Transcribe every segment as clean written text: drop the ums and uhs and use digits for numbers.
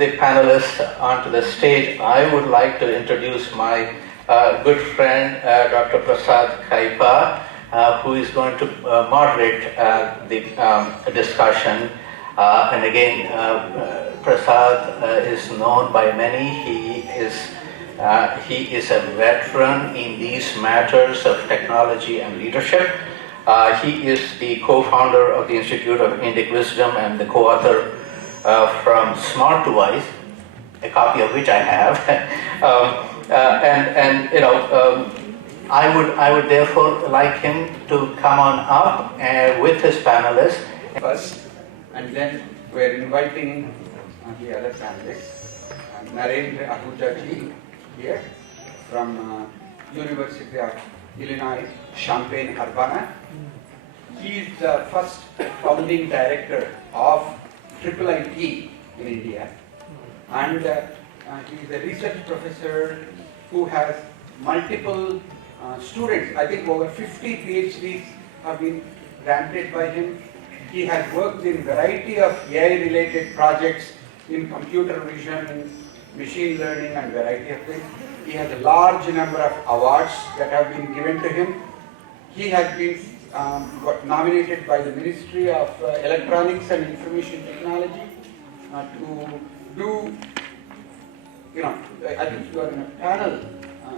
the panelists onto the stage, I would like to introduce my good friend, Dr. Prasad Kaipa, who is going to moderate the discussion. And again, Prasad is known by many. He is a veteran in these matters of technology and leadership. He is the co-founder of the Institute of Indic Wisdom and the co-author from Smart to Wise, a copy of which I have. I would therefore like him to come on up with his panelists. First, and then we're inviting the other panelists. Narendra Ahuja ji here from University of Illinois, Champaign-Urbana. He is the first founding director of IIIT in India, and he is a research professor who has multiple students. I think over 50 PhDs have been granted by him. He has worked in a variety of AI-related projects in computer vision, machine learning, and variety of things. He has a large number of awards that have been given to him. He has been nominated by the Ministry of Electronics and Information Technology to do, I think you are in a panel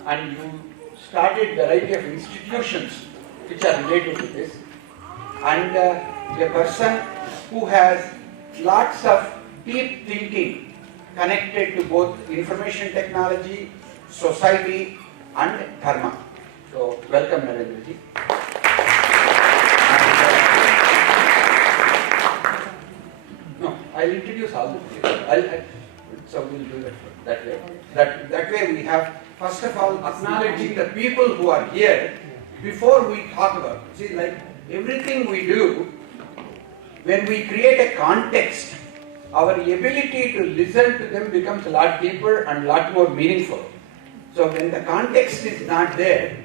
and you started a variety of institutions which are related to this. And a person who has lots of deep thinking connected to both information technology, society, and dharma. So, welcome, Narendra ji. I'll introduce all the people. So we'll do that way. That way we have, first of all, acknowledging the people who are here before we talk about it. See, like everything we do, when we create a context, our ability to listen to them becomes a lot deeper and a lot more meaningful. So when the context is not there,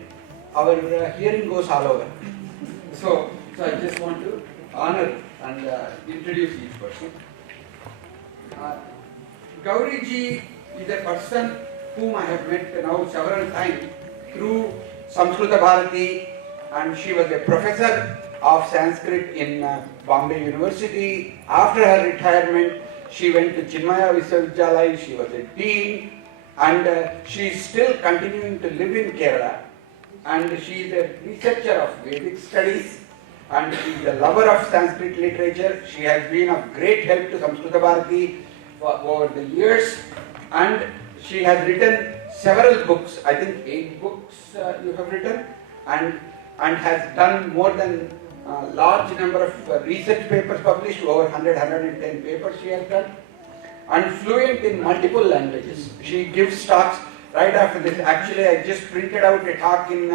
our hearing goes all over. So I just want to honor and introduce each person. Gauri ji is a person whom I have met now several times through Samskrita Bharati, and she was a professor of Sanskrit in Bombay University. After her retirement, she went to Chinmaya Viswavidyalaya, she was a dean, and she is still continuing to live in Kerala, and she is a researcher of Vedic studies, and she is a lover of Sanskrit literature. She has been of great help to Samskrita Bharati over the years, and she has written several books. I think 8 books you have written, and has done more than a large number of research papers published, over 110 papers she has done, and fluent in multiple languages. She gives talks right after this. Actually, I just printed out a talk in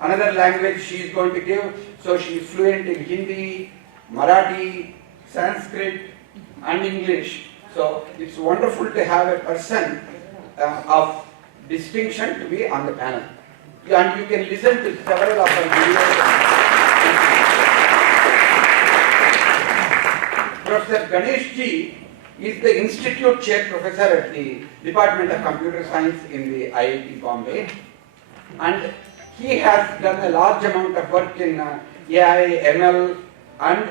another language she is going to give. So she is fluent in Hindi, Marathi, Sanskrit, and English. So it's wonderful to have a person of distinction to be on the panel. And you can listen to several of her videos. Professor Ganesh ji is the Institute Chair Professor at the Department of Computer Science in the IIT Bombay. And he has done a large amount of work in AI, ML, and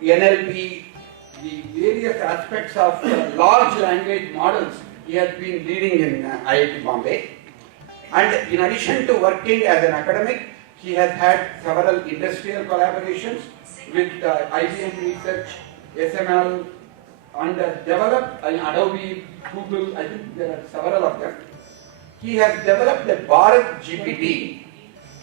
NLP, the various aspects of large language models. He has been leading in IIT Bombay. And in addition to working as an academic, he has had several industrial collaborations with IBM Research, SML, and developed Adobe, Google. I think there are several of them. He has developed the Bharat GPT,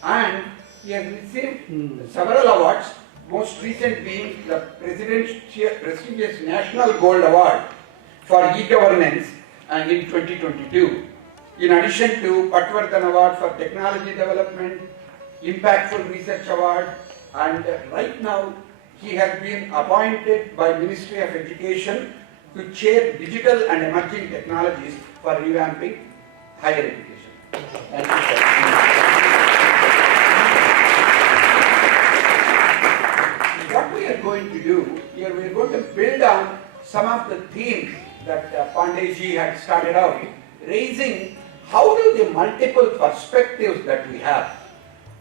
and he has received several awards, most recent being the prestigious National Gold Award for e-governance in 2022. In addition to Patwardhan Award for Technology Development, Impactful Research Award, and right now he has been appointed by Ministry of Education to chair digital and emerging technologies for revamping higher education. Thank you, sir. What we are going to do here, we are going to build on some of the themes that Pandeyji had started out, raising how do the multiple perspectives that we have,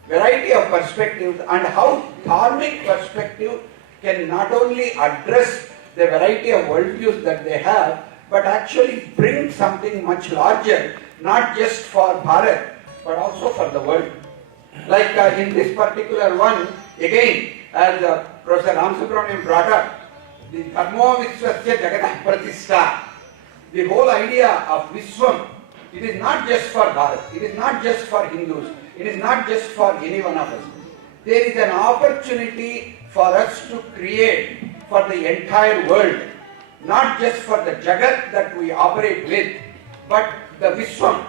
variety of perspectives, and how dharmic perspective can not only address the variety of worldviews that they have, but actually bring something much larger, not just for Bharat, but also for the world. Like in this particular one, again, as Professor Ramsubramanian brought up, the Dharmo Vishwasya Jagatah Pratishta, the whole idea of Vishwam, it is not just for Bharat, it is not just for Hindus, it is not just for any one of us. There is an opportunity for us to create for the entire world, not just for the Jagat that we operate with, but the Vishwam,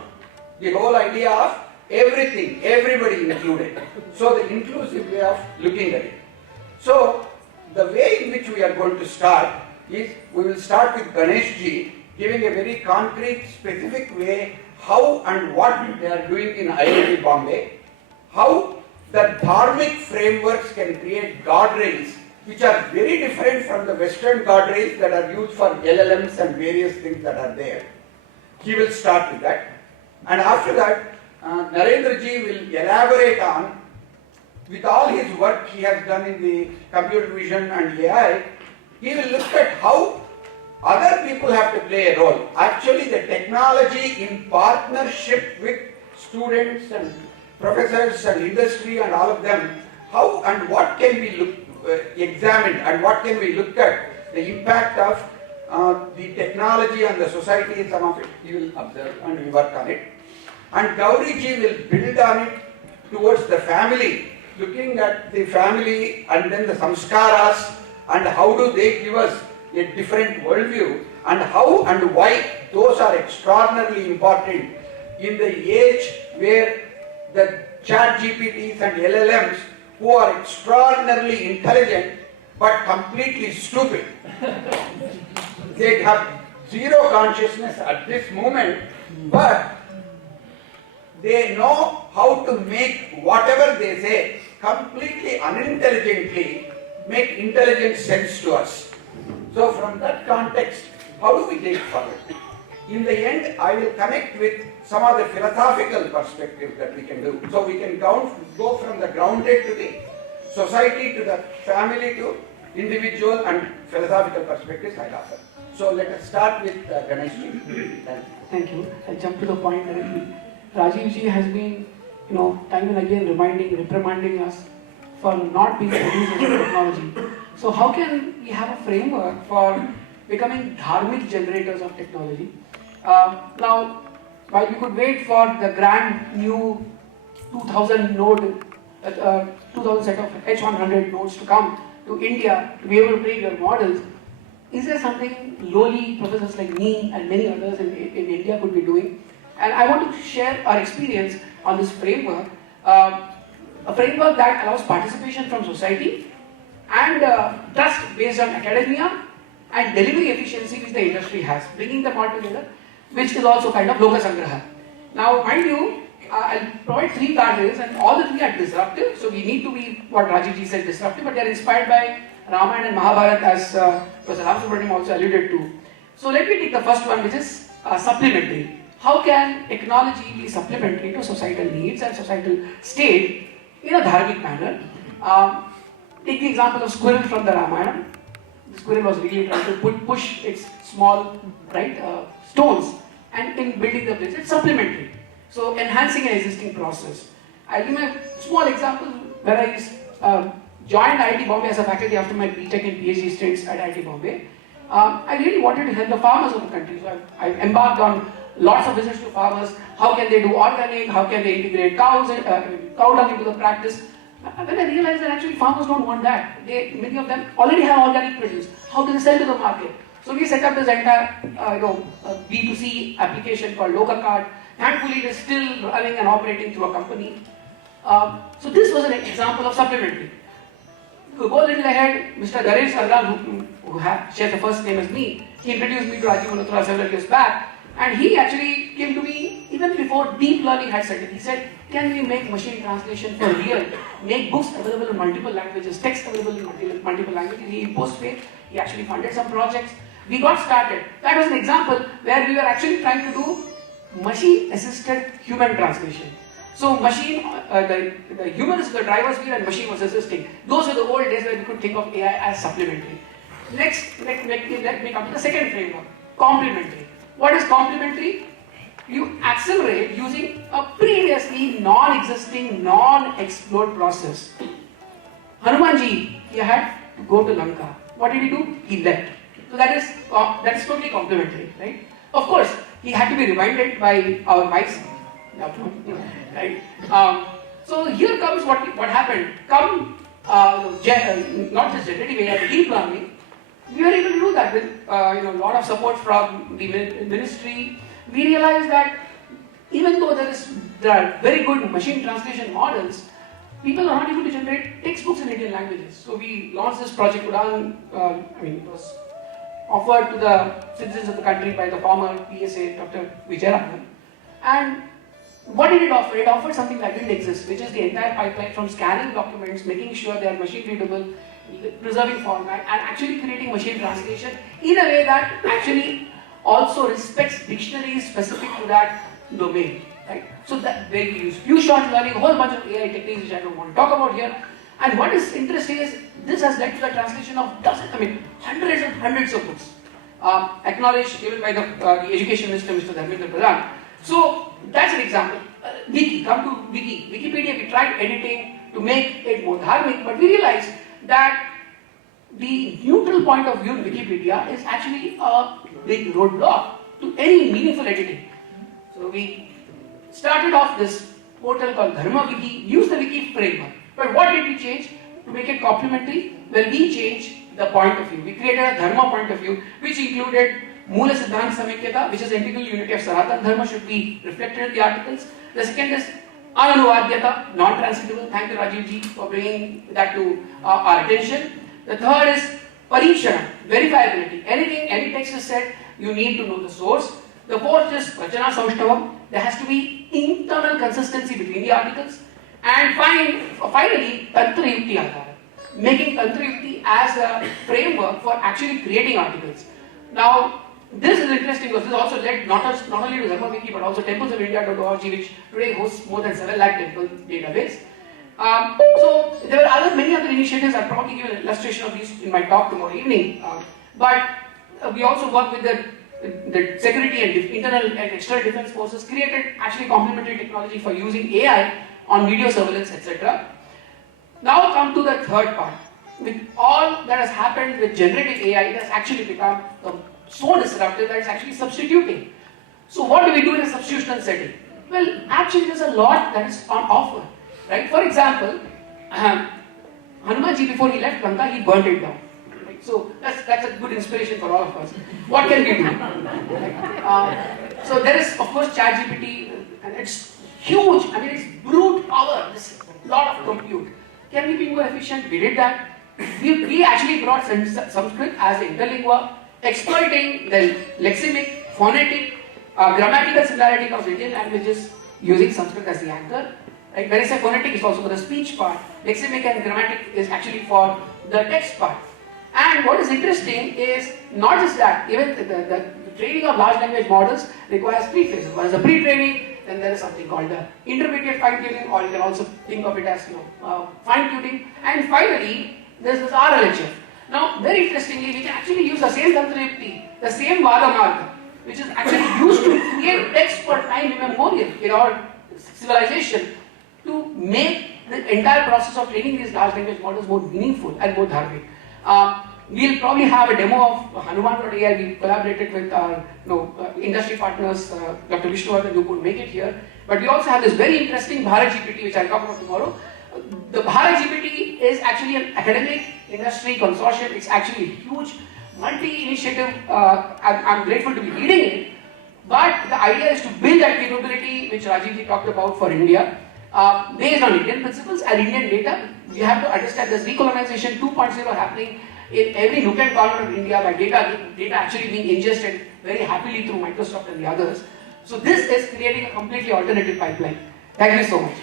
the whole idea of everything, everybody included. So the inclusive way of looking at it. So the way in which we are going to start is, we will start with Ganeshji giving a very concrete, specific way how and what they are doing in IIT Bombay, how the dharmic frameworks can create guardrails which are very different from the Western guardrails that are used for LLMs and various things that are there. He will start with that. And after that, Narendraji will elaborate on, with all his work he has done in the computer vision and AI, he will look at how other people have to play a role. Actually, the technology in partnership with students and professors and industry and all of them, how and what can be examined and what can we look at, the impact of the technology on the society, some of it he will observe and we work on it. And Gauriji will build on it towards the family, looking at the family and then the samskaras and how do they give us a different worldview and how and why those are extraordinarily important in the age where the chat GPTs and LLMs, who are extraordinarily intelligent but completely stupid. They have zero consciousness at this moment, but they know how to make whatever they say completely unintelligently make intelligent sense to us. So from that context, how do we take it forward? In the end, I will connect with some of the philosophical perspectives that we can do. So we can go from the grounded to the society, to the family, to individual and philosophical perspectives I offer. So let us start with Ganeshji. Thank you. I'll jump to the point directly. Rajiv ji has been, time and again reprimanding us for not being producers of technology. So how can we have a framework for becoming dharmic generators of technology? Now, while we could wait for the grand new 2000 set of H100 nodes to come to India to be able to train their models, is there something lowly professors like me and many others in India could be doing? And I want to share our experience on this framework, a framework that allows participation from society and trust based on academia and delivery efficiency which the industry has, bringing them all together, which is also kind of loka sangraha. Now, mind you, I'll provide three guardrails and all the three are disruptive, so we need to be, what Rajivji said, disruptive, but they are inspired by Ramayana and Mahabharata, as Professor Ramsubramanian also alluded to. So let me take the first one, which is supplementary. How can technology be supplementary to societal needs and societal state in a dharmic manner? Take the example of squirrel from the Ramayana. The squirrel was really trying to push its small stones, and in building the bridge, it's supplementary. So enhancing an existing process. I'll give a small example where I joined IIT Bombay as a faculty after my BTech and PhD stints at IIT Bombay. I really wanted to help the farmers of the country, so I embarked on lots of visits to farmers. How can they do organic? How can they integrate cow dung into the practice? When I realized that actually farmers don't want that. Many of them already have organic produce. How do they sell to the market? So we set up this entire B2C application called Lokacard. Thankfully, it is still running and operating through a company. So this was an example of supplementary. To go a little ahead, Mr. Ganesh Sargal, who shares the first name as me, he introduced me to Rajiv Malhotra several years back, and he actually came to me even before deep learning had started. He said, can we make machine translation for real? Make books available in multiple languages, text available in multiple languages. He imposed faith, he actually funded some projects, We got started. That was an example where we were actually trying to do machine-assisted human translation. So machine, the human is the driver's wheel and machine was assisting. Those were the old days where we could think of AI as supplementary. Next, let me come to the second framework, complementary. What is complementary? You accelerate using a previously non-existing, non-explored process. Hanumanji, he had to go to Lanka. What did he do? He left. So that is totally complementary, right? Of course, he had to be reminded by our mice. Right? So here comes what happened. Not just generative AI, but deep learning. We were able to do that with a lot of support from the ministry. We realized that even though there are very good machine translation models, people are not able to generate textbooks in Indian languages. So we launched this project Udan. It was offered to the citizens of the country by the former PSA, Dr. Vijayaraman. And what did it offer? It offered something that didn't exist, which is the entire pipeline from scanning documents, making sure they are machine readable, preserving format, and actually creating machine translation in a way that actually also respects dictionaries specific to that domain. Right? So that way we use few short learning, a whole bunch of AI techniques which I don't want to talk about here. And what is interesting is this has led to the translation of hundreds and hundreds of books, acknowledged even by the Education Minister, Mr. Dharmendra Pradhan. So that's an example. Wiki, come to Wiki. Wikipedia, we tried editing to make it more dharmic, but we realized that the neutral point of view in Wikipedia is actually a big roadblock to any meaningful editing. So we started off this portal called Dharma Wiki, used the Wiki framework. But what did we change to make it complementary? Well, we changed the point of view. We created a Dharma point of view, which included Moola Siddhanta Samikyata, which is the integral unity of Sanatana Dharma, should be reflected in the articles. The second is Ananuvadyata, non-translatable. Thank you, Rajiv ji, for bringing that to our attention. The third is Parikshana, verifiability. Any text is said, you need to know the source. The fourth is Vachana Saushthavam. There has to be internal consistency between the articles. And finally, Tantra Yukti Adhara, making Tantra Yukti as a framework for actually creating articles. Now, this is interesting because this also led not only to Dharma Wiki but also templesofindia.org, which today hosts more than 7 lakh temple database. So there were many other initiatives. I'll probably give an illustration of these in my talk tomorrow evening. But we also work with the security and internal and external defense forces, created actually complementary technology for using AI on video surveillance, etc. Now come to the third part. With all that has happened with generative AI, it has actually become so disruptive that it's actually substituting. So what do we do in a substitutional setting? Well, actually there's a lot that is on offer. Right? For example, Hanumanji, before he left Lanka, he burnt it down. Right? So that's a good inspiration for all of us. What can we do? So there is, of course, ChatGPT, and it's huge. It's brute power. There's a lot of compute. Can we be more efficient? We did that. We actually brought Sanskrit as interlingua, exploiting the lexemic, phonetic, grammatical similarity of Indian languages using Sanskrit as the anchor. Right? When I say phonetic, it's also for the speech part. Lexemic and grammatic is actually for the text part. And what is interesting is not just that, even the training of large language models requires 3 phases. One is the pre-training, then there is something called the intermediate fine-tuning, or you can also think of it as fine-tuning. And finally, there is this RLHF. Now, very interestingly, we can actually use the same Tantra Yukti, the same Vada Marga, which is actually used to create text for time immemorial in our civilization, to make the entire process of training these large language models more meaningful and more dharmic. We'll probably have a demo of Hanuman.ai. We collaborated with our industry partners, Dr. Vishnuvardhan, who could make it here. But we also have this very interesting Bharat GPT, which I'll talk about tomorrow. The Bharat GPT is actually an academic industry consortium. It's actually a huge multi-initiative. I'm grateful to be leading it. But the idea is to build that capability, which Rajiv talked about for India. Based on Indian principles and Indian data. We have to understand there's recolonization 2.0 happening in every nook and corner of India by data actually being ingested very happily through Microsoft and the others. So this is creating a completely alternative pipeline. Thank you so much.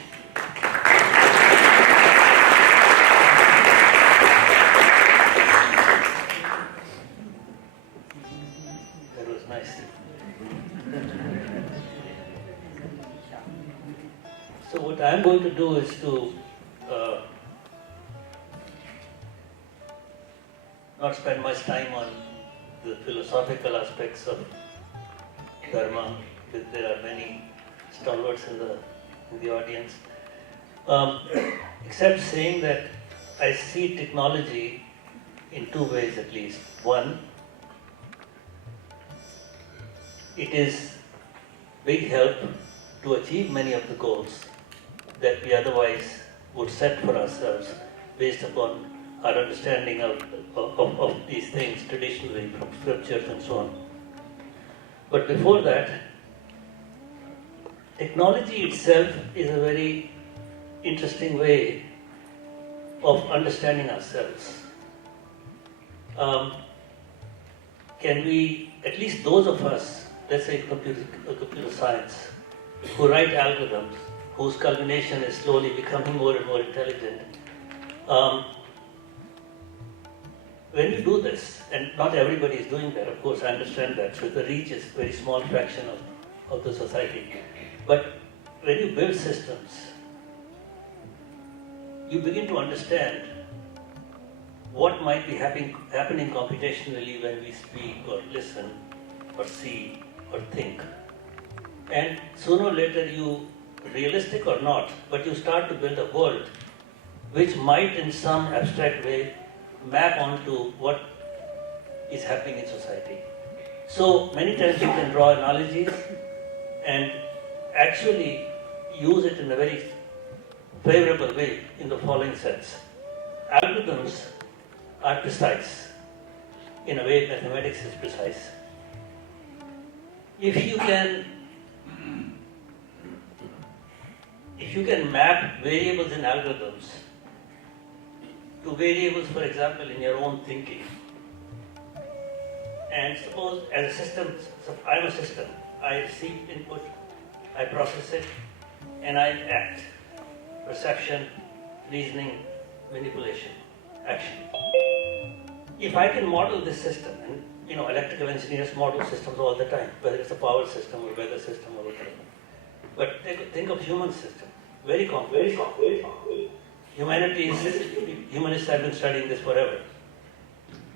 going to do is to not spend much time on the philosophical aspects of Dharma, because there are many stalwarts in the audience. Except saying that I see technology in two ways at least. One, it is big help to achieve many of the goals that we otherwise would set for ourselves based upon our understanding of these things traditionally from scriptures and so on. But before that, technology itself is a very interesting way of understanding ourselves. Can we, at least those of us, let's say computer science, who write algorithms, whose culmination is slowly becoming more and more intelligent, when you do this, and not everybody is doing that, of course, I understand that, so the reach is a very small fraction of the society. But when you build systems, you begin to understand what might be happening computationally when we speak or listen or see or think. And sooner or later you, realistic or not, but you start to build a world which might in some abstract way map onto what is happening in society. So many times you can draw analogies and actually use it in a very favorable way in the following sense. Algorithms are precise in a way mathematics is precise. If you can map variables in algorithms to variables, for example, in your own thinking, and suppose as a system, so I'm a system, I receive input, I process it, and I act. Perception, reasoning, manipulation, action. If I can model this system, and electrical engineers model systems all the time, whether it's a power system or weather system or whatever. But think of human system, very complex. Humanists have been studying this forever.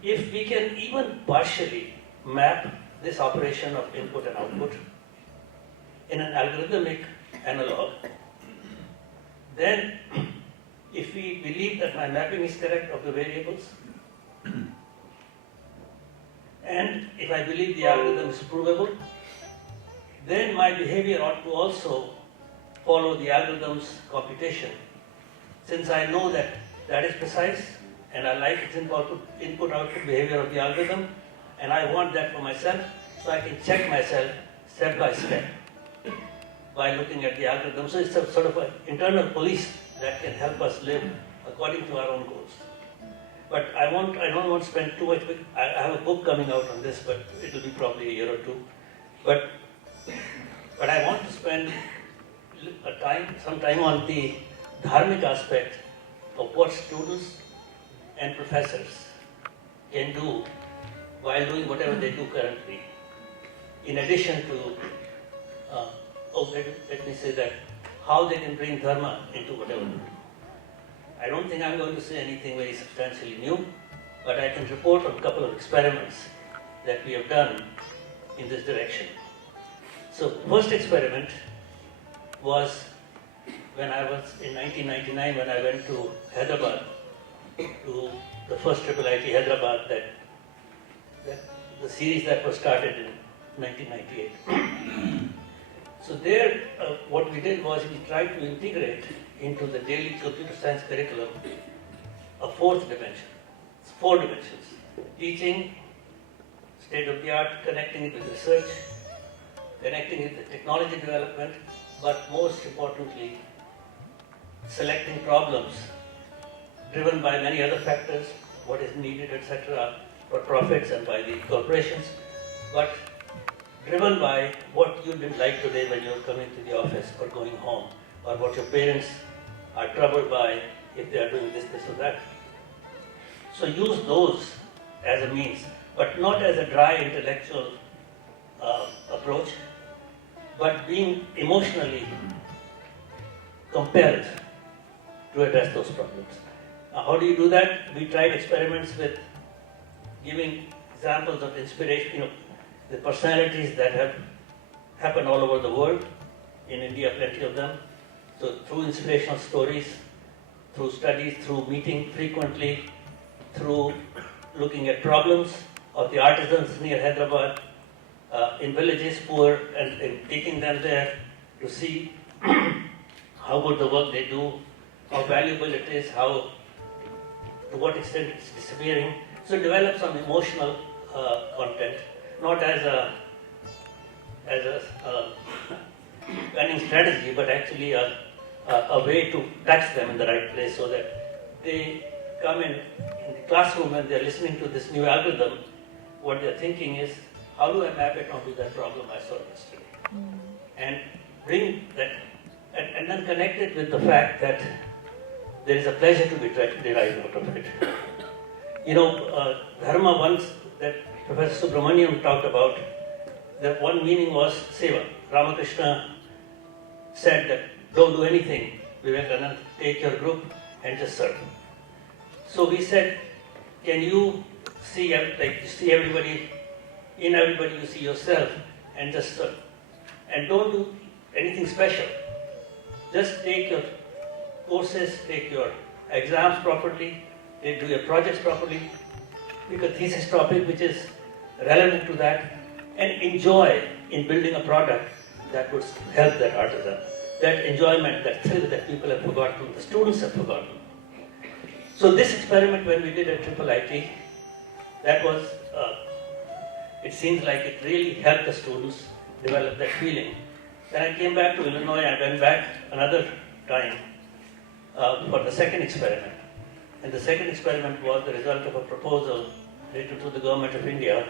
If we can even partially map this operation of input and output in an algorithmic analog, then if we believe that my mapping is correct of the variables, and if I believe the algorithm is provable, then my behavior ought to also follow the algorithm's computation. Since I know that that is precise, and I like its input-output behavior of the algorithm, and I want that for myself, so I can check myself step by step by looking at the algorithm. So it's a sort of an internal police that can help us live according to our own goals. But I don't want to spend too much. I have a book coming out on this, but it will be probably a year or two. But I want to spend some time on the dharmic aspect of what students and professors can do while doing whatever they do currently. In addition to, let me say that, how they can bring dharma into whatever they do. I don't think I'm going to say anything very substantially new, but I can report on a couple of experiments that we have done in this direction. So, first experiment was when I was in 1999, when I went to Hyderabad, to the first IIIT Hyderabad, the series that was started in 1998. So there, what we did was we tried to integrate into the daily computer science curriculum a fourth dimension. It's 4 dimensions. Teaching, state-of-the-art, connecting it with research, connecting it with technology development, but most importantly, selecting problems driven by many other factors, what is needed, etc., for profits and by the corporations, but driven by what you didn't like today when you're coming to the office or going home, or what your parents are troubled by if they are doing this, this or that. So use those as a means, but not as a dry intellectual approach, but being emotionally compelled to address those problems. How do you do that? We tried experiments with giving examples of inspiration, the personalities that have happened all over the world. In India, plenty of them. So through inspirational stories, through studies, through meeting frequently, through looking at problems of the artisans near Hyderabad, in villages, poor, and taking them there to see how good the work they do, how valuable it is, to what extent it's disappearing. So develop some emotional content, not as a planning strategy, but actually a way to touch them in the right place so that they come in the classroom and they're listening to this new algorithm. What they're thinking is, how do I map it onto that problem I solved yesterday? And bring that, and then connect it with the fact that there is a pleasure to be derived out of it. Dharma once, that Professor Subramaniam talked about, that one meaning was seva. Ramakrishna said that don't do anything, Vivekananda, take your group and just serve. So we said, can you see everybody, in everybody you see yourself and just serve. And don't do anything special. Just take your courses, take your exams properly, do your projects properly, pick a thesis topic which is relevant to that, and enjoy in building a product that would help that artisan. That enjoyment, that thrill that people have forgotten, the students have forgotten. So this experiment when we did at IIIT, that was, it seems like it really helped the students develop that feeling. Then I came back to Illinois, I went back another time for the second experiment. And the second experiment was the result of a proposal written to the government of India,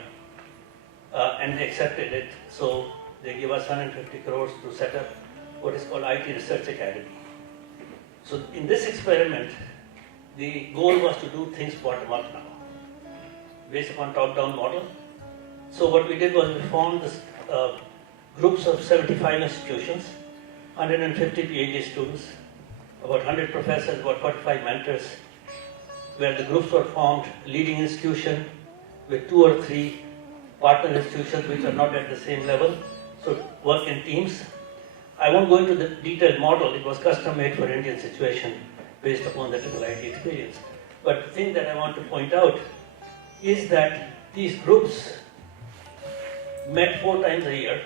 and they accepted it. So they gave us 150 crores to set up what is called IT Research Academy. So in this experiment, the goal was to do things bottom up now, based upon top-down model. So what we did was we formed this, groups of 75 institutions, 150 PhD students, about 100 professors, about 45 mentors, where the groups were formed, leading institution with 2 or 3 partner institutions which are not at the same level, so work in teams. I won't go into the detailed model, it was custom made for Indian situation based upon the IIIT experience. But the thing that I want to point out is that these groups met 4 times a year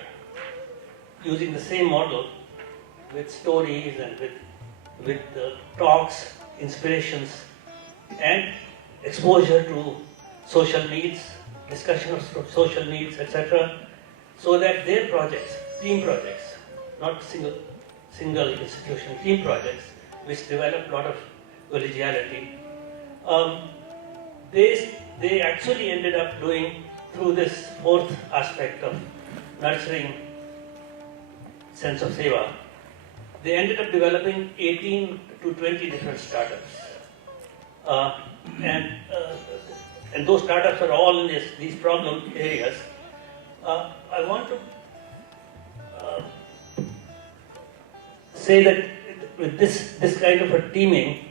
using the same model with stories and with talks, inspirations, and exposure to social needs, discussion of social needs, etc., so that their projects, team projects, not single institution, team projects, which develop a lot of collegiality, they actually ended up doing, through this 4th aspect of nurturing sense of seva, they ended up developing 18 to 20 different startups. And those startups are all in these problem areas. I want to say that with this kind of a teaming,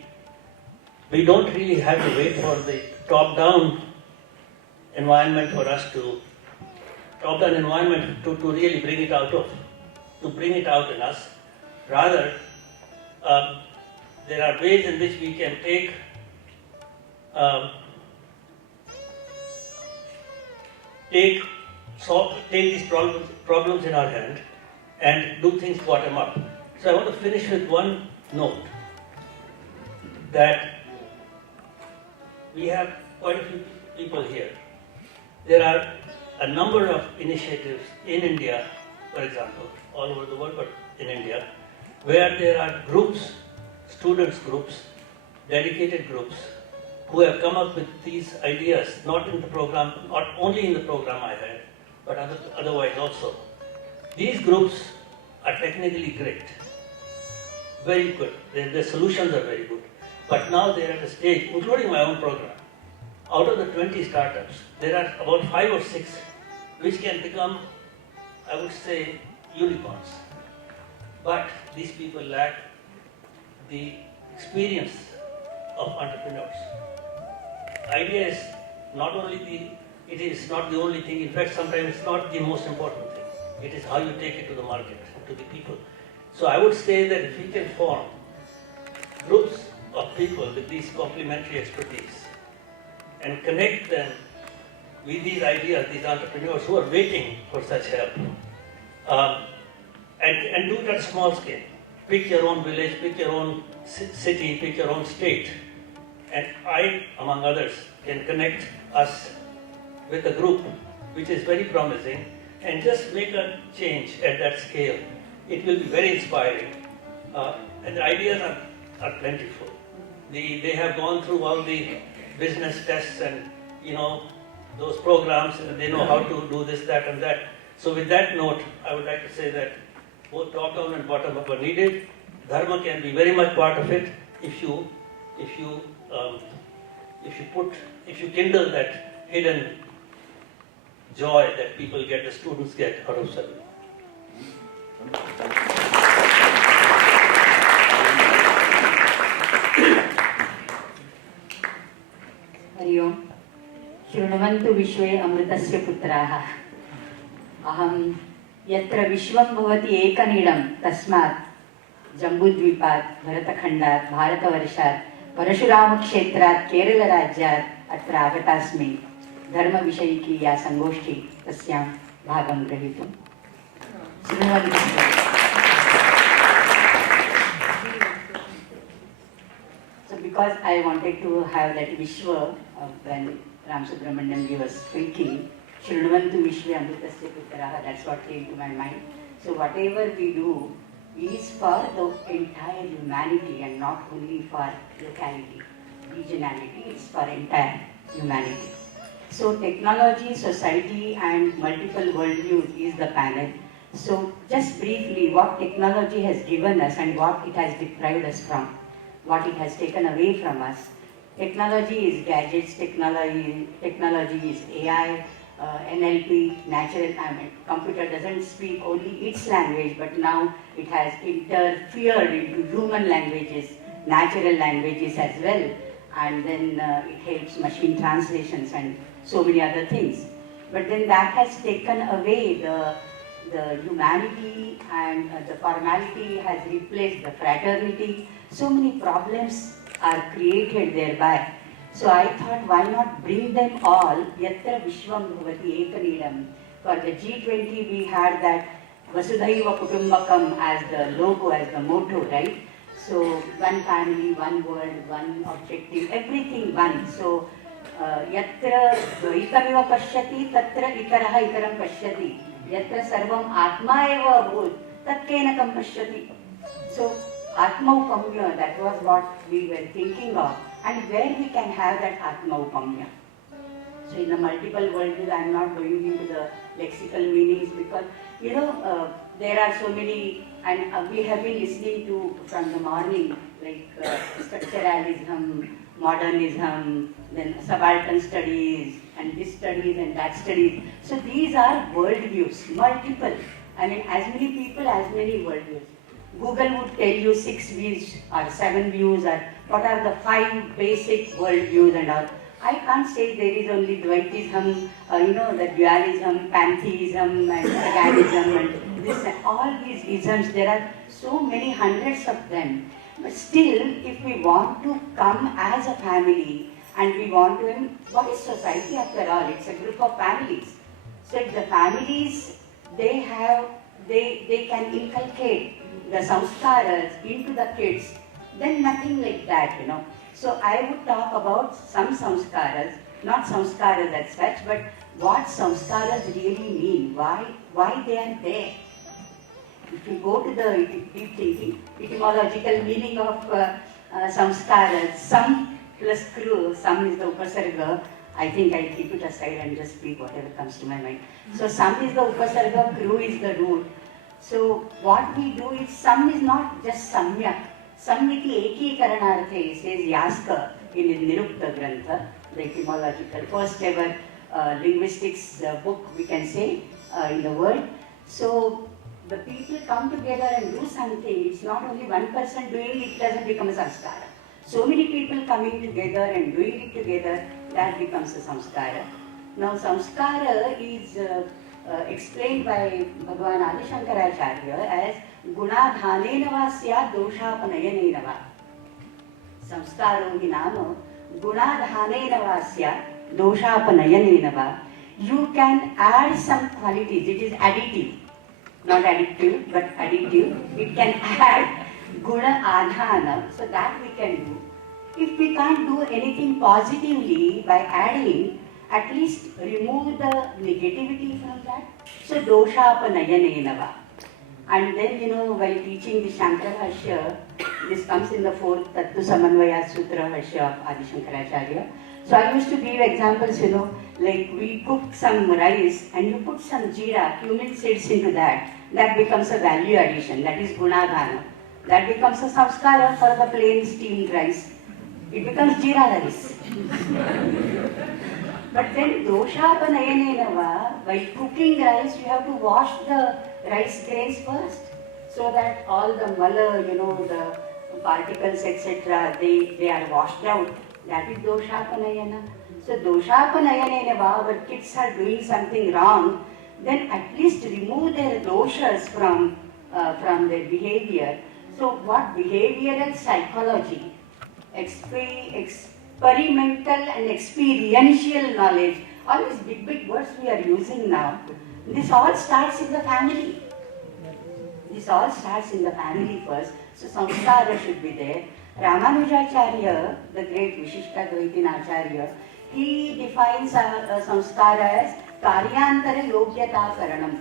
we don't really have to wait for the top-down environment for us to, top-down environment to really bring it out in us. Rather, there are ways in which we can take these problems in our hand and do things bottom up. So I want to finish with one note, that we have quite a few people here. There are a number of initiatives in India, for example, all over the world, but in India, where there are groups, students groups, dedicated groups, who have come up with these ideas, not in the program, not only in the program I had, but otherwise also. These groups are technically great, very good. Their solutions are very good. But now they are at a stage, including my own program, out of the 20 startups, there are about 5 or 6 which can become, I would say, unicorns. But these people lack the experience of entrepreneurs. Idea is not only it is not the only thing. In fact, sometimes it's not the most important thing. It is how you take it to the market, to the people. So I would say that if we can form groups of people with these complementary expertise and connect them with these ideas, these entrepreneurs who are waiting for such help, and do it at small scale. Pick your own village, pick your own city, pick your own state, and I, among others, can connect us with a group which is very promising and just make a change at that scale. It will be very inspiring, and the ideas are plentiful. They have gone through all the business tests and those programs, and they know how to do this, that, and that. So with that note, I would like to say that both top-down and bottom-up are needed. Dharma can be very much part of it if you kindle that hidden joy that people get, the students get out of study. Hari ओम् शृण्वन्तु विश्वे अमृतस्य पुत्राः अहं यत्र विश्वं भवति एकनीडं तस्मात् जम्बूद्वीपात् भरतखण्डात् भारतवर्षात् परशुरामक्षेत्रात् केरलराज्यात् अत्र आगतास्मि धर्मविषयिकी या संगोष्ठी तस्यां भागं ग्रहीतुं शृण्वन्तु। So because I wanted to have that Vishwa when Ram Subramaniam was speaking, Shrunvantu Vishwe Amritasya Putraha, that's what came to my mind. So whatever we do is for the entire humanity and not only for locality, regionality, it's for entire humanity. So technology, society and multiple worldviews is the panel. So just briefly, what technology has given us and what it has deprived us from, what it has taken away from us. Technology is gadgets, technology is AI, NLP, computer doesn't speak only its language, but now it has interfered into human languages, natural languages as well, and then it helps machine translations and so many other things. But then that has taken away the humanity, and the formality has replaced the fraternity. So many problems are created thereby. So I thought, why not bring them all? Yatra Vishwam Bhavati Ekanidam. For the G20, we had that Vasudhaiva Kutumbakam as the logo, as the motto, right? So one family, one world, one objective, everything one. So Yatra Ikamiva Pashyati, Tatra Ikaraha Ikaram Pashyati. Yatra Sarvam Atma Eva Bhut, Tatkenakam Pashyati. So Atma Upamya, that was what we were thinking of, and where we can have that Atma Upamya. So in the multiple worldviews, I am not going into the lexical meanings because, there are so many, and we have been listening to from the morning, like structuralism, modernism, then subaltern studies, and this studies and that studies. So these are worldviews, multiple. I mean, as many people, as many worldviews. Google would tell you 6 views or 7 views, or what are the 5 basic worldviews and all. I can't say there is only Dvaitism, the dualism, pantheism, and paganism, and this, all these isms. There are so many hundreds of them. But still, if we want to come as a family, and we want to, what is society after all? It's a group of families. So if the families, they can inculcate the samskaras into the kids, then nothing like that, So I would talk about some samskaras, not samskaras as such, but what samskaras really mean, why they are there. If you go to the deep thinking, etymological meaning of samskaras, sam plus kru, sam is the upasarga. I think I'll keep it aside and just speak whatever comes to my mind. So sam is the upasarga, kru is the root. So what we do is, sam is not just samyak. Samiti eki karanarthe, says Yaska in his Nirukta Grantha, the etymological, first ever linguistics book, we can say, in the world. So the people come together and do something, it's not only one person doing it, doesn't become a samskara. So many people coming together and doing it together, that becomes a samskara. Now samskara is explained by Bhagavan Adi Shankaracharya as gunadhanena va syat doshapanayanena va. Samskaro hi nama gunadhanena va syat doshapanayanena va. You can add some qualities, it is additive, not addictive but additive. It can add guna adhana, so that we can do. If we can't do anything positively by adding, at least remove the negativity from that. So doshapanayanena va. And then, while teaching the Shankara Bhashya, this comes in the 4th Tattva Samanvaya Sutra Bhashya of Adi Shankaracharya. So I used to give examples, like we cook some rice and you put some jeera, cumin seeds into that. That becomes a value addition, that is gunadhana. That becomes a samskara for the plain steamed rice. It becomes jeera rice. But then doshapanayanena va, while cooking rice, you have to wash the rice grains first, so that all the mala, the particles, etc., they are washed out. That is doshapanayana. So doshapanayanena va, our kids are doing something wrong, then at least remove their doshas from their behavior. So what behavioral psychology, experimental and experiential knowledge, all these big words we are using now, this all starts in the family. This all starts in the family first. So samskara should be there. Ramanujacharya, the great Vishishta Acharya, he defines samskara as karyantara yogyata karanam.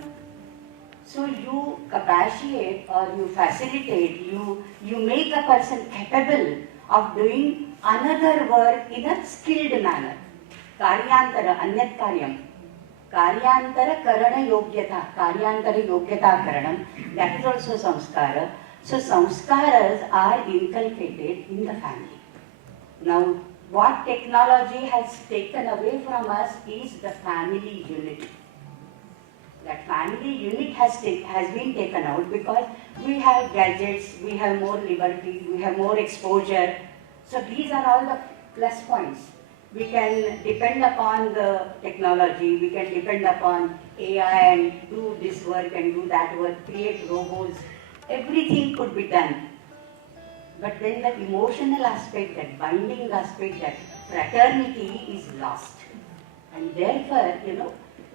So you capacitate or you facilitate, you make a person capable of doing another work in a skilled manner. Karyantara, anyat karyam. Karyantara karana yogyata karanam, that is also samskara. So samskaras are inculcated in the family. Now, what technology has taken away from us is the family unit. That family unit has been taken out because we have gadgets, we have more liberty, we have more exposure. So these are all the plus points. We can depend upon the technology, we can depend upon AI and do this work and do that work, create robots. Everything could be done. But then the emotional aspect, that binding aspect, that fraternity is lost. And therefore,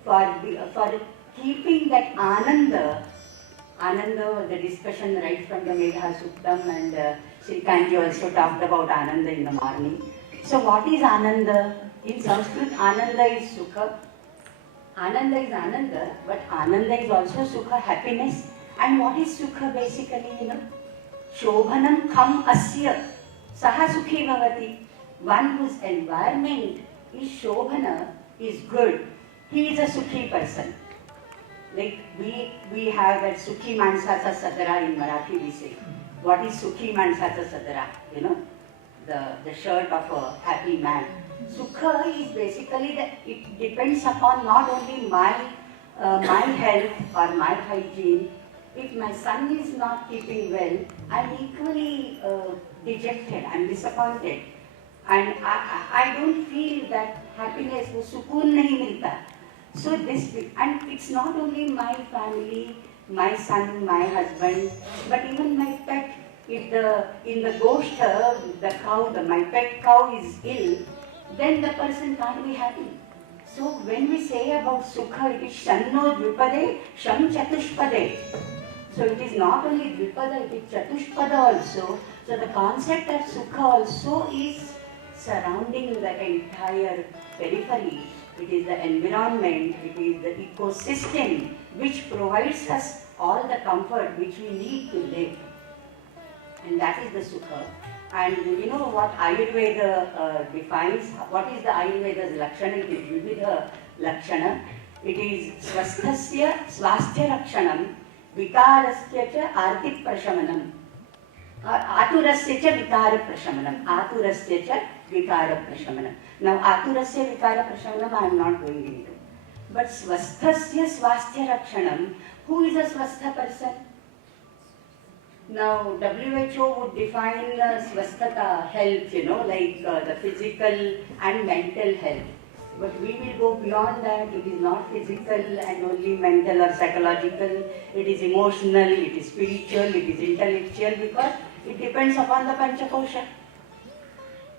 for keeping that Ananda, the discussion right from the Megha Suktam, and Sri Kanji also talked about Ananda in the morning. So what is Ananda? In Sanskrit, Ananda is Sukha. Ananda is Ananda, but Ananda is also Sukha, happiness. And what is Sukha basically, Shobhanam kham asya, saha sukhi bhavati. One whose environment is Shobhana, is good, he is a Sukhi person. Like we have that Sukhi Mansacha Sadara in Marathi we say. What is Sukhi Mansacha Sadara? The shirt of a happy man. Sukha is basically that it depends upon not only my health or my hygiene. If my son is not keeping well, I'm equally dejected, I'm disappointed. And I don't feel that happiness, wo sukoon nahi milta. So this, and it's not only my family, my son, my husband, but even my pet. If in the goshta, the cow, my pet cow is ill, then the person can't be happy. So when we say about Sukha, it is Shanno Dvipade, Sham Chatushpade. So it is not only Dvipada, it is Chatushpada also. So the concept of Sukha also is surrounding the entire periphery. It is the environment, it is the ecosystem which provides us all the comfort which we need to live. And that is the Sukha. And what Ayurveda defines, what is the Ayurveda's Lakshana? It is Vivida Lakshana. It is Swasthasya Swasthya Lakshanam, Vikarasya cha Artik Prashamanam, Aturasya cha Vikara Prashamanam, Aturasya cha Vikara Prashamanam. Now Aturasya Vikara Prashamanam I am not going into. But Swasthasya Swasthya Lakshanam, Who is a swastha person? Now, WHO would define swasthata, health, like the physical and mental health. But we will go beyond that. It is not physical and only mental or psychological. It is emotional, it is spiritual, it is intellectual, because it depends upon the Panchakosha.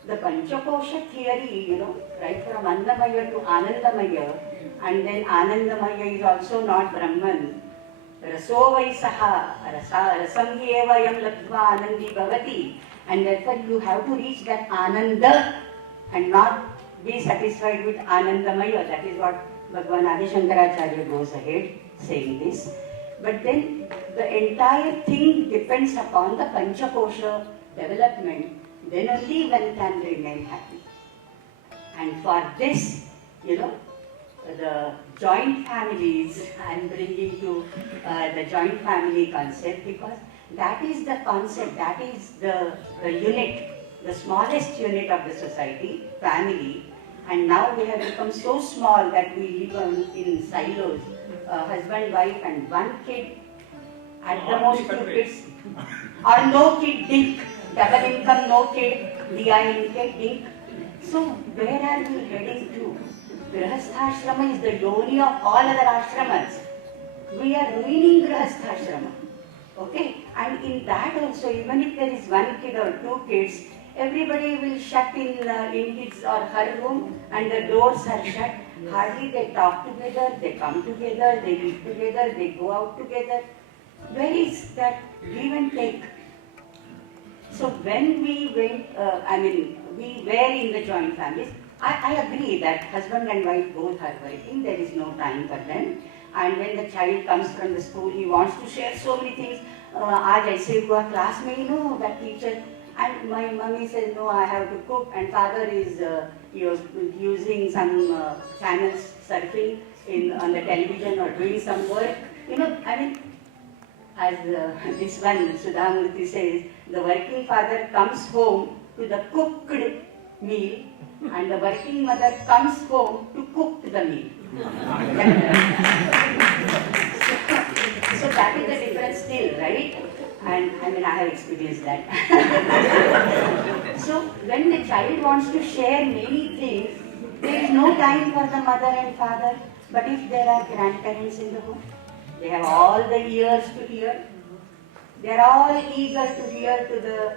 The Panchakosha theory, right from Annamaya to Anandamaya, and then Anandamaya is also not Brahman. Raso vaisaha, rasam eva yam labdva anandi bhavati, and therefore you have to reach that Ananda and not be satisfied with Anandamaya. That is what Bhagavan Adi Shankaracharya goes ahead saying this. But then the entire thing depends upon the Panchakosha development. Then only one can remain happy. And for this, the joint families, I am bringing to the joint family concept, because that is the concept, that is the unit, the smallest unit of the society, family. And now we have become so small that we live in silos, husband, wife and one kid, at the most 2 kids, or no kid, dink, double income, no kid, DI dink. So where are we heading to? Grihastha is the yoni of all other ashramas. We are ruining Grihastha. Okay? And in that also, even if there is 1 kid or 2 kids, everybody will shut in his or her room and the doors are shut. Hardly they talk together, they come together, they eat together, they go out together. Where is that give and take? So when we went, we were in the joint families, I agree that husband and wife both are working, there is no time for them. And when the child comes from the school, he wants to share so many things. Aaj aise hua class mein, that teacher. And my mummy says, no, I have to cook. And father is using some channels, surfing on the television or doing some work. As this one, Sudhamurti says, the working father comes home to the cooked meal and the working mother comes home to cook the meal. So that is the difference still, right? And I have experienced that. So when the child wants to share many things, there is no time for the mother and father. But if there are grandparents in the home, they have all the ears to hear. They are all eager to hear to the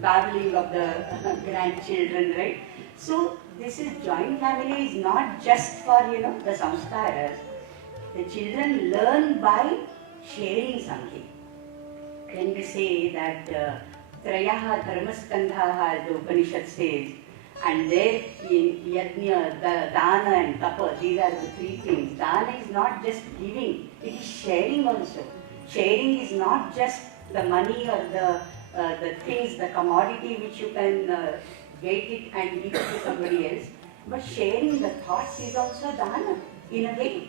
babbling of the grandchildren, right? So this is joint family is not just for the samskaras. The children learn by sharing something. When we say that Trayaha Dharmaskandhaha, the Upanishad says, and there in Yajna, the Dana and Tapa, these are the 3 things. Dana is not just giving, it is sharing also. Sharing is not just the money or the things, the commodity which you can get it and give it to somebody else, but sharing the thoughts is also dana in a way.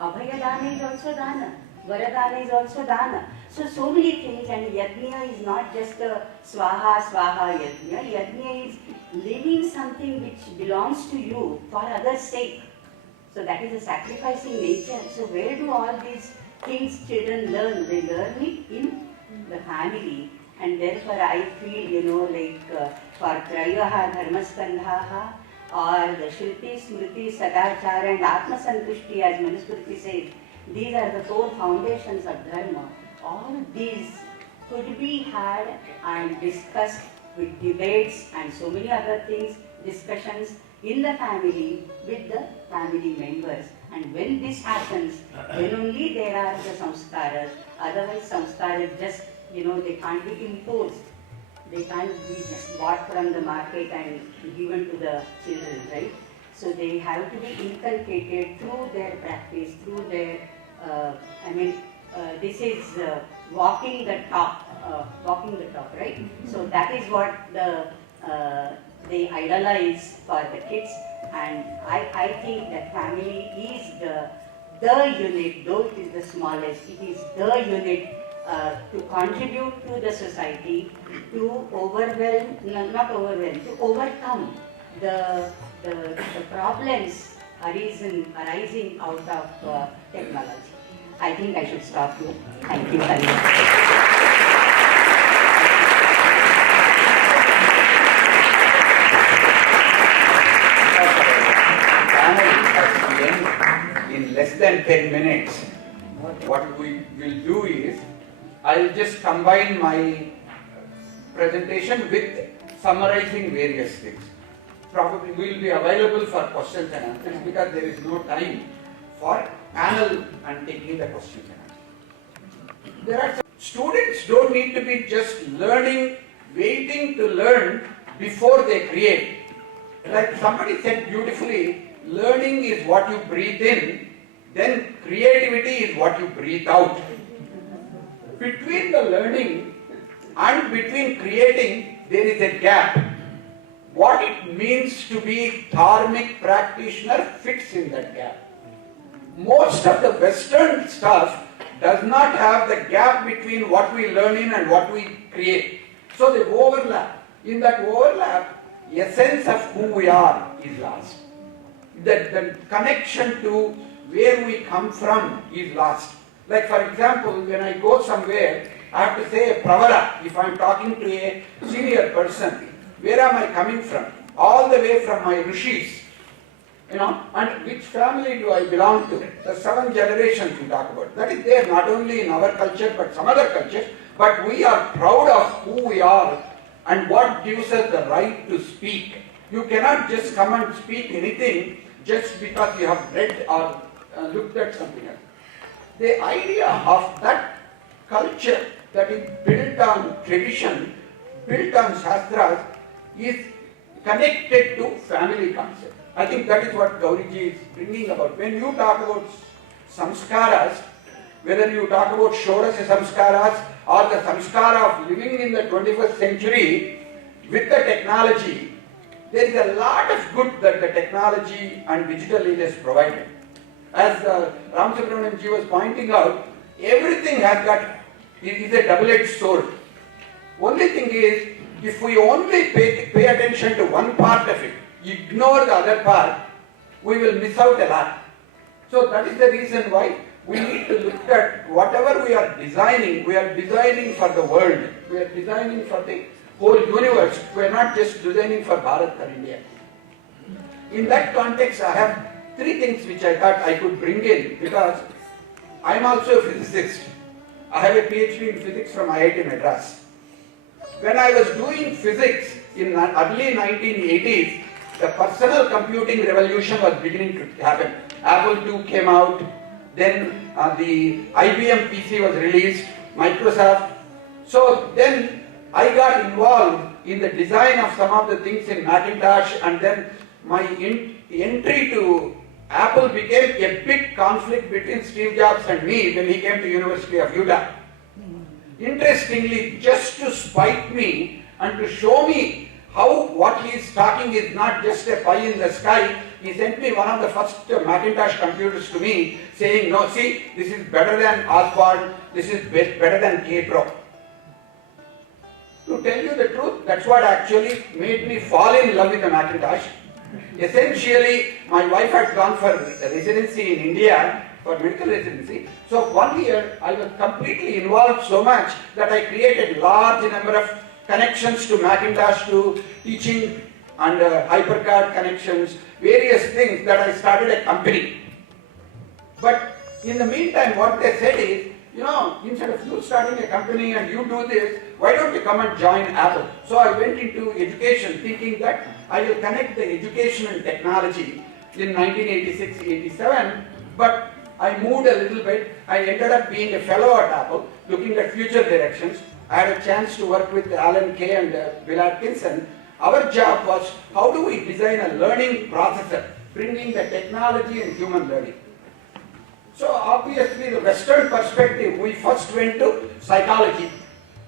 Abhaya dana is also dana. Varadana is also dana. So many things, and yajna is not just a swaha yajna. Yajna is living something which belongs to you for others' sake. So that is a sacrificing nature. So where do all these things children learn? They learn it in the family. And therefore I feel, for Trayaha Dharmaskandhaha, or the Shruti, Smriti, Sadachara and Atma Santushti, as Manusmriti says, these are the 4 foundations of Dharma. All these could be had and discussed with debates and so many other things, discussions in the family with the family members. And when this happens, then only there are the samskaras. Otherwise, samskaras just, they can't be imposed. They can't be just bought from the market and given to the children, right? So they have to be inculcated through their practice, through their, this is walking the talk, right? So that is what they idolize for the kids. And I think that family is the unit, though it is the smallest, it is the unit to contribute to the society, to to overcome the problems arising out of technology. I think I should stop here. Thank you very much. Panel has to end in less than 10 minutes. What we will do is, I'll just combine my presentation with summarizing various things. Probably we will be available for questions and answers because there is no time for panel and taking the questions and answers. There are some students don't need to be just learning, waiting to learn before they create. Like somebody said beautifully, learning is what you breathe in, then creativity is what you breathe out. Between the learning and between creating, there is a gap. What it means to be dharmic practitioner fits in that gap. Most of the Western stuff does not have the gap between what we learn in and what we create. So they overlap. In that overlap, essence of who we are is lost. The connection to where we come from is lost. Like for example, when I go somewhere, I have to say a pravara. If I am talking to a senior person, where am I coming from? All the way from my rishis. And which family do I belong to? The 7 generations we talk about. That is there not only in our culture but some other cultures. But we are proud of who we are and what gives us the right to speak. You cannot just come and speak anything just because you have read or looked at something else. The idea of that culture that is built on tradition, built on shastras, is connected to family concept. I think that is what Gauriji is bringing about. When you talk about samskaras, whether you talk about Shodasya samskaras or the samskara of living in the 21st century with the technology, there is a lot of good that the technology and digital age has provided. As Ram Subramaniam ji was pointing out, everything has got, is a double-edged sword. Only thing is, if we only pay attention to one part of it, ignore the other part, we will miss out a lot. So that is the reason why we need to look at whatever we are designing for the world. We are designing for the whole universe. We are not just designing for Bharat or India. In that context, I have 3 things which I thought I could bring in because I am also a physicist. I have a PhD in physics from IIT Madras. When I was doing physics in early 1980s, the personal computing revolution was beginning to happen. Apple II came out, then the IBM PC was released, Microsoft. So then I got involved in the design of some of the things in Macintosh, and then my entry to Apple became a big conflict between Steve Jobs and me when he came to University of Utah. Interestingly, just to spite me and to show me how what he is talking is not just a pie in the sky, he sent me one of the first Macintosh computers to me saying, no, see, this is better than Oswald, this is better than K-Pro. To tell you the truth, that's what actually made me fall in love with the Macintosh. Essentially, my wife had gone for residency in India, for medical residency. So 1 year, I was completely involved so much that I created large number of connections to Macintosh, to teaching and hypercard connections, various things that I started a company. But in the meantime, what they said is, instead of you starting a company and you do this, why don't you come and join Apple? So I went into education thinking that I will connect the education and technology in 1986-87, but I moved a little bit. I ended up being a fellow at Apple, looking at future directions. I had a chance to work with Alan Kay and Bill Atkinson. Our job was, how do we design a learning processor, bringing the technology and human learning? So obviously the Western perspective, we first went to psychology.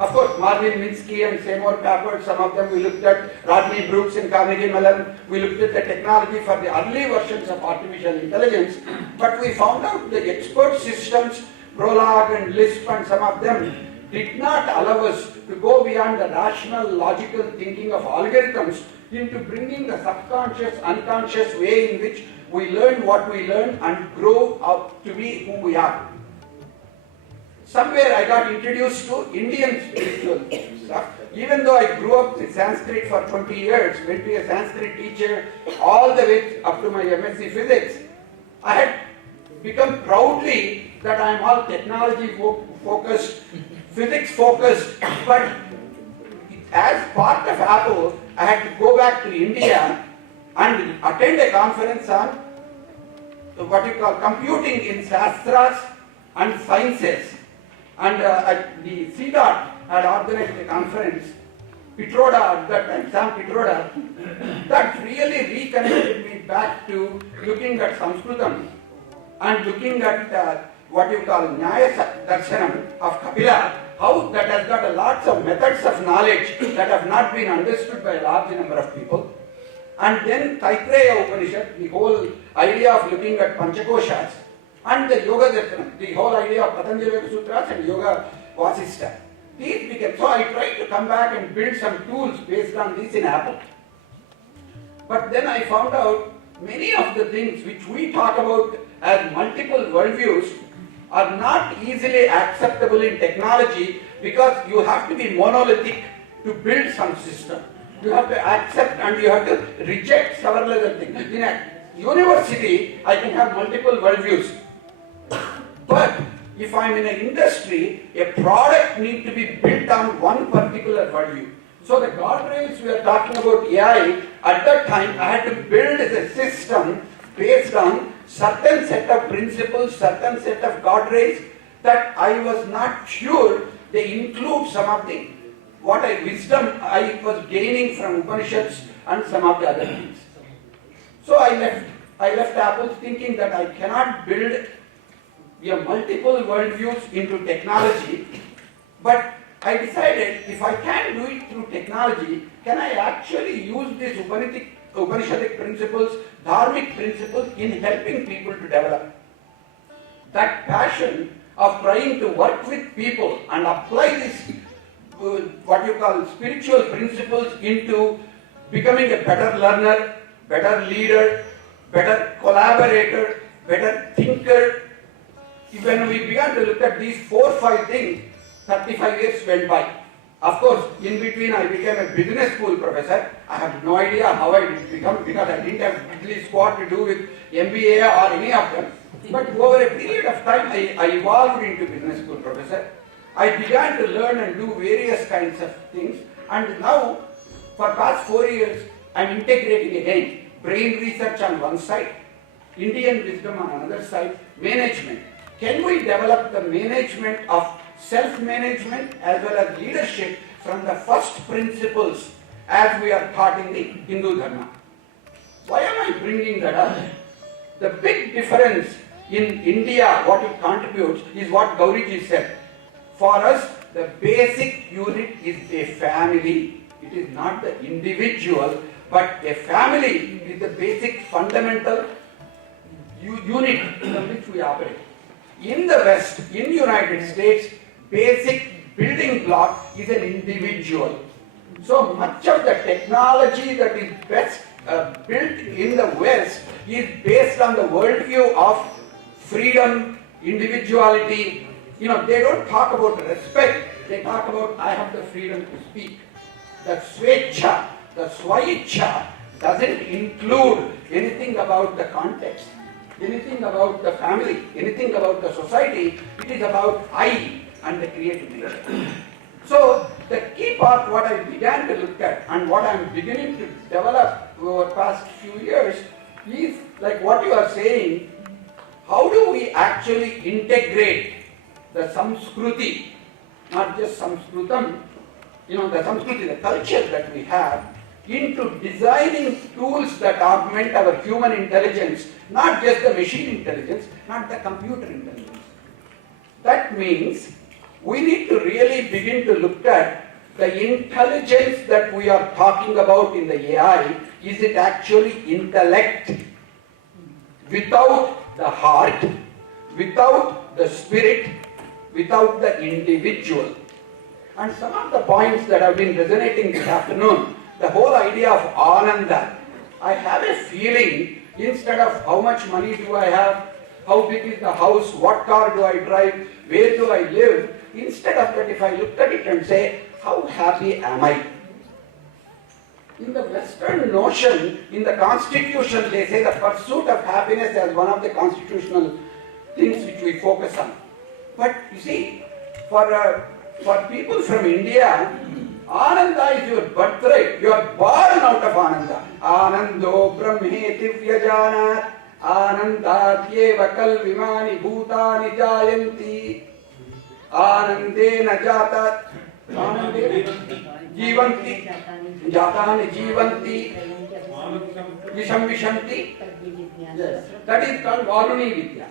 Of course, Marvin Minsky and Seymour Papert, some of them we looked at, Rodney Brooks and Carnegie Mellon, we looked at the technology for the early versions of artificial intelligence, but we found out the expert systems, Prolog and Lisp and some of them, did not allow us to go beyond the rational, logical thinking of algorithms into bringing the subconscious, unconscious way in which we learn what we learn and grow up to be who we are. somewhere I got introduced to Indian spiritual stuff. Even though I grew up with Sanskrit for 20 years, went to a Sanskrit teacher all the way up to my MSc Physics, I had become proudly that I am all technology focused, physics focused, but as part of Apple, I had to go back to India and attend a conference on what you call computing in Shastras and Sciences. And the CDOT had organized a conference, Pitroda at that time, Sam Pitroda, that really reconnected me back to looking at Sanskritam and looking at what you call Nyaya Darshanam of Kapila, how that has got a lots of methods of knowledge that have not been understood by a large number of people. And then Taittiriya Upanishad, the whole idea of looking at Panchakoshas, and the Yoga Darshanam, the whole idea of Patanjali Yoga Sutras and Yoga Vasistha. These became, so I tried to come back and build some tools based on this in Apple. But then I found out many of the things which we talk about as multiple worldviews are not easily acceptable in technology because you have to be monolithic to build some system. You have to accept and you have to reject several other things. In a university, I can have multiple worldviews. But if I'm in an industry, a product needs to be built on one particular worldview. So the guardrails we are talking about AI, at that time I had to build a system based on certain set of principles, certain set of guardrails that I was not sure they include some of the wisdom I was gaining from Upanishads and some of the other things. So I left Apple thinking that I cannot build multiple worldviews into technology, but I decided if I can do it through technology, can I actually use these Upanishadic principles, dharmic principles in helping people to develop? That passion of trying to work with people and apply these what you call spiritual principles into becoming a better learner, better leader, better collaborator, better thinker. When we began to look at these 4 or 5 things, 35 years went by. Of course, in between I became a business school professor. I have no idea how I did become because I didn't have really squat to do with MBA or any of them. But over a period of time, I evolved into business school professor. I began to learn and do various kinds of things. And now, for past 4 years, I'm integrating again brain research on one side, Indian wisdom on another side, management. Can we develop the management of self-management as well as leadership from the first principles as we are taught in the Hindu Dharma? Why am I bringing that up? The big difference in India, what it contributes, is what Gauriji said. For us, the basic unit is a family. It is not the individual, but a family is the basic fundamental unit from which we operate. In the West, in the United States, basic building block is an individual. So much of the technology that is best built in the West is based on the worldview of freedom, individuality. They don't talk about respect, they talk about I have the freedom to speak. The Svecha, the Swaicha doesn't include anything about the context, anything about the family, anything about the society. It is about I and the creative nature. So the key part what I began to look at and what I am beginning to develop over the past few years is like what you are saying, how do we actually integrate the Samskruti, not just Samskrutam, the Samskruti, the culture that we have, into designing tools that augment our human intelligence, not just the machine intelligence, not the computer intelligence. That means we need to really begin to look at the intelligence that we are talking about in the AI. Is it actually intellect without the heart, without the spirit, without the individual? And some of the points that have been resonating this afternoon, the whole idea of Ananda, I have a feeling instead of how much money do I have, how big is the house, what car do I drive, where do I live. Instead of that, if I look at it and say, how happy am I? In the Western notion, in the Constitution, they say the pursuit of happiness as one of the constitutional things which we focus on. But you see, for people from India, Ananda is your birthright. You are born out of Ananda. Anando brahmeti vyajanat anandatyeva kalvimani bhutani jayanti anandena jatat anandena jivanti jatani jivanti visham vishanti. Yes. That is called Varuni Vidya.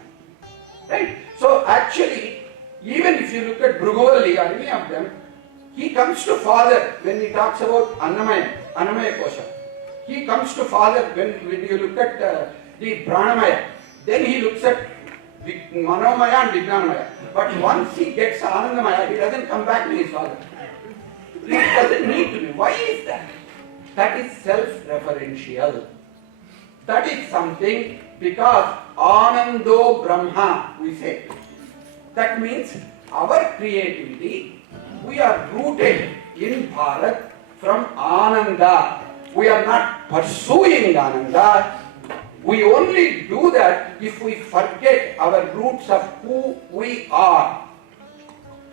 Right? So actually, even if you look at Bhruguvalli or any of them, he comes to father when he talks about Annamaya Kosha. He comes to father when you look at the Pranamaya. Then he looks at Manomaya and Vijnanamaya. But once he gets Anandamaya, he doesn't come back to his father. It doesn't need to be. Why is that? That is self-referential. That is something because Anando Brahma, we say. That means our creativity, we are rooted in Bharat from Ananda. We are not pursuing Ananda. We only do that if we forget our roots of who we are.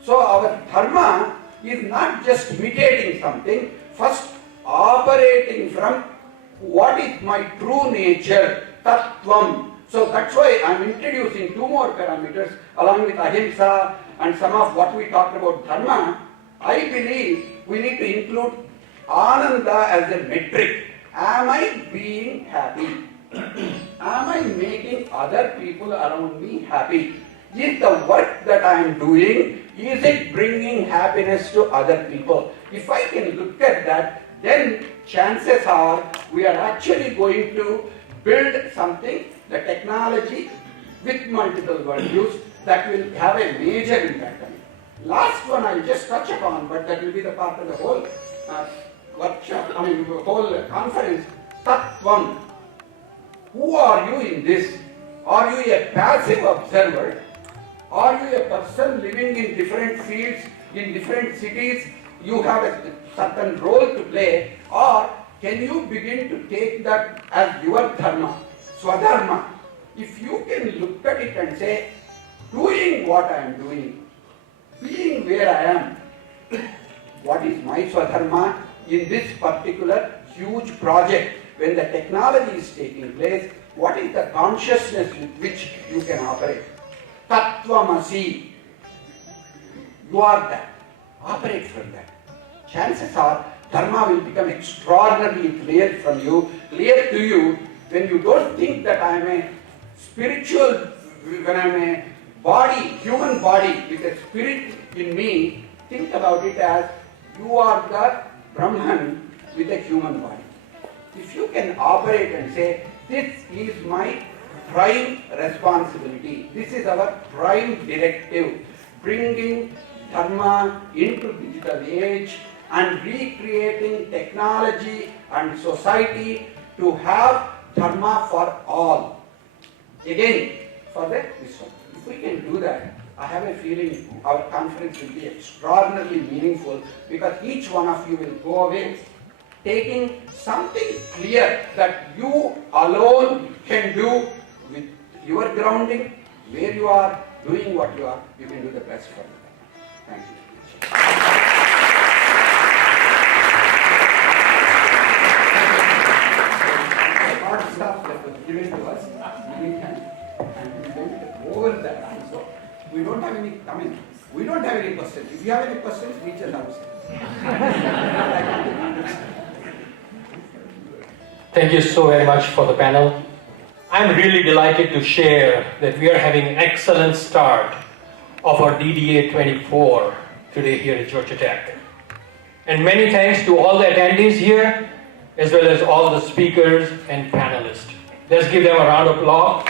So our dharma is not just imitating something, first operating from what is my true nature, tattvam. So that's why I am introducing two more parameters along with ahimsa and some of what we talked about dharma. I believe we need to include Ananda as a metric. Am I being happy? Am I making other people around me happy? Is the work that I am doing, is it bringing happiness to other people? If I can look at that, then chances are we are actually going to build something, the technology with multiple values that will have a major impact on it. Last one I'll just touch upon, but that will be the part of the whole workshop, whole conference. Tattvam. Who are you in this? Are you a passive observer? Are you a person living in different fields, in different cities? You have a certain role to play, or can you begin to take that as your dharma, swadharma? If you can look at it and say, doing what I am doing, being where I am, what is my swadharma in this particular huge project? When the technology is taking place, what is the consciousness with which you can operate? Tattvamasi. You are that. Operate from that. Chances are dharma will become extraordinarily clear clear to you when you don't think that I am a spiritual, when I am a body, human body with a spirit in me. Think about it as you are the Brahman with a human body. If you can operate and say, this is my prime responsibility, this is our prime directive, bringing dharma into digital age and recreating technology and society to have dharma for all. Again, for the Vishwa. If we can do that, I have a feeling our conference will be extraordinarily meaningful because each one of you will go away taking something clear that you alone can do with your grounding, where you are, doing what you are, you can do the best for you. Thank you. A lot of stuff that was given to us, many times, and we went over that also. We don't have any, we don't have any questions. If you have any questions, reach us outside. Thank you so very much for the panel. I'm really delighted to share that we are having an excellent start of our DDA 24 today here at Georgia Tech. And many thanks to all the attendees here, as well as all the speakers and panelists. Let's give them a round of applause.